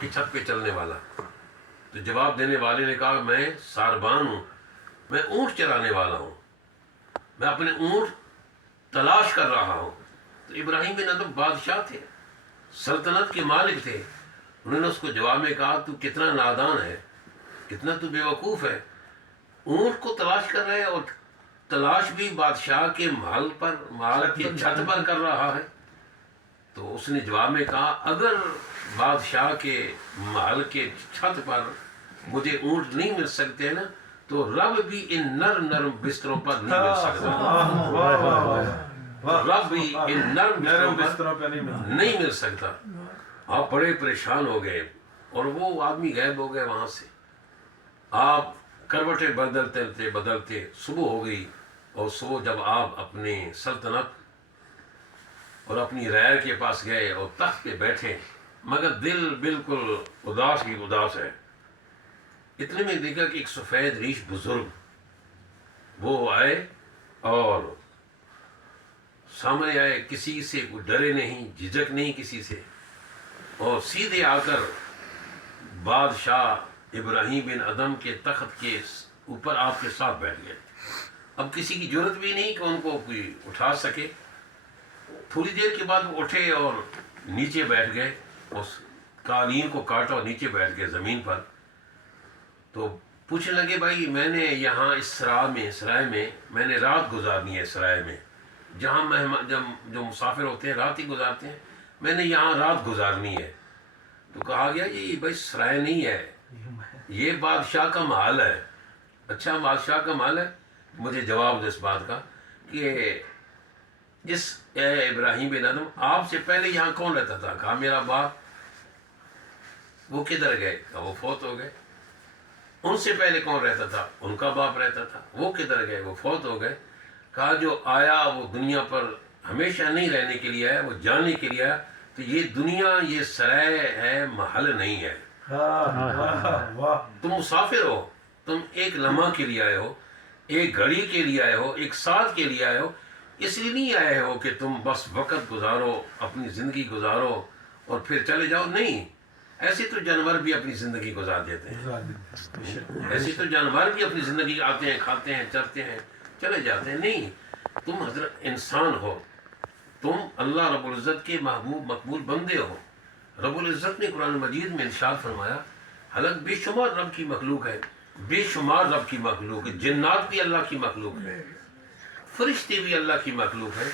کی چھت پہ چلنے والا؟ تو جواب دینے والے نے کہا میں ساربان ہوں، میں اونٹ چرانے والا ہوں، میں اپنے اونٹ تلاش کر رہا ہوں۔ تو ابراہیم بن ادم بادشاہ تھے، سلطنت کے مالک تھے۔ انہوں نے اس کو جواب میں کہا تو کتنا نادان ہے، کتنا تو بے وقوف ہے، اونٹ کو تلاش کر رہے اور تلاش بھی بادشاہ کے محل پر، محل کی چھت پر کر رہا ہے۔ تو اس نے جواب میں کہا اگر بادشاہ کے محل کے چھت پر مجھے اونٹ نہیں مل سکتے نا تو رب بھی ان نرم نرم بستروں پر نہیں مل سکتا، رب بھی ان نرم بستروں پر نہیں مل سکتا۔ آپ بڑے پریشان ہو گئے اور وہ آدمی غائب ہو گئے وہاں سے۔ آپ کروٹیں بدلتے صبح ہو گئی، اور صبح جب آپ اپنی سلطنت اور اپنی رعایا کے پاس گئے اور تخت پہ بیٹھے، مگر دل بالکل اداس ہی اداس ہے۔ اتنے میں دیکھا کہ ایک سفید ریش بزرگ وہ آئے اور سامنے آئے، کسی سے کوئی ڈرے نہیں، جھجک نہیں کسی سے، اور سیدھے آ کر بادشاہ ابراہیم بن ادم کے تخت کے اوپر آپ کے ساتھ بیٹھ گئے۔ اب کسی کی ضرورت بھی نہیں کہ ان کو کوئی اٹھا سکے۔ تھوڑی دیر کے بعد وہ اٹھے اور نیچے بیٹھ گئے، اس قالین کو کاٹا اور نیچے بیٹھ گئے زمین پر۔ تو پوچھنے لگے بھائی میں نے یہاں اس سرائے میں میں نے رات گزارنی ہے، سرائے میں جہاں مہمان جو مسافر ہوتے ہیں رات ہی گزارتے ہیں، میں نے یہاں رات گزارنی ہے۔ تو کہا گیا یہ بھائی سرائے نہیں ہے، یہ بادشاہ کا محل ہے۔ اچھا بادشاہ کا محل ہے؟ مجھے جواب دے اس بات کا کہ جس ابراہیم بن ادم آپ سے پہلے یہاں کون رہتا تھا؟ کہا میرا باپ۔ وہ کدھر گئے؟ کہا وہ فوت ہو گئے۔ ان سے پہلے کون رہتا تھا؟ ان کا باپ رہتا تھا۔ وہ کدھر گئے؟ وہ فوت ہو گئے۔ کہا جو آیا وہ دنیا پر ہمیشہ نہیں رہنے کے لیے آیا، وہ جاننے کے لیے آیا۔ تو یہ دنیا یہ سرائے ہے، محل نہیں ہے۔ تم مسافر ہو، تم ایک لمحہ کے لیے آئے ہو، ایک گھڑی کے لیے آئے ہو، ایک ساتھ کے لیے آئے ہو، اس لیے نہیں آئے ہو کہ تم بس وقت گزارو، اپنی زندگی گزارو اور پھر چلے جاؤ۔ نہیں، ایسے تو جانور بھی اپنی زندگی گزار دیتے ہیں، ایسے تو جانور بھی اپنی زندگی آتے ہیں، کھاتے ہیں، چرتے ہیں، چلے جاتے ہیں۔ نہیں، تم حضرت انسان ہو، تم اللہ رب العزت کے محبوب مقبول بندے ہو۔ رب العزت نے قرآن مجید میں ارشاد فرمایا حالانکہ بے شمار رب کی مخلوق ہے، بے شمار رب کی مخلوق ہے، جنات بھی اللہ کی مخلوق ہے، فرشتے بھی اللہ کی مخلوق ہے،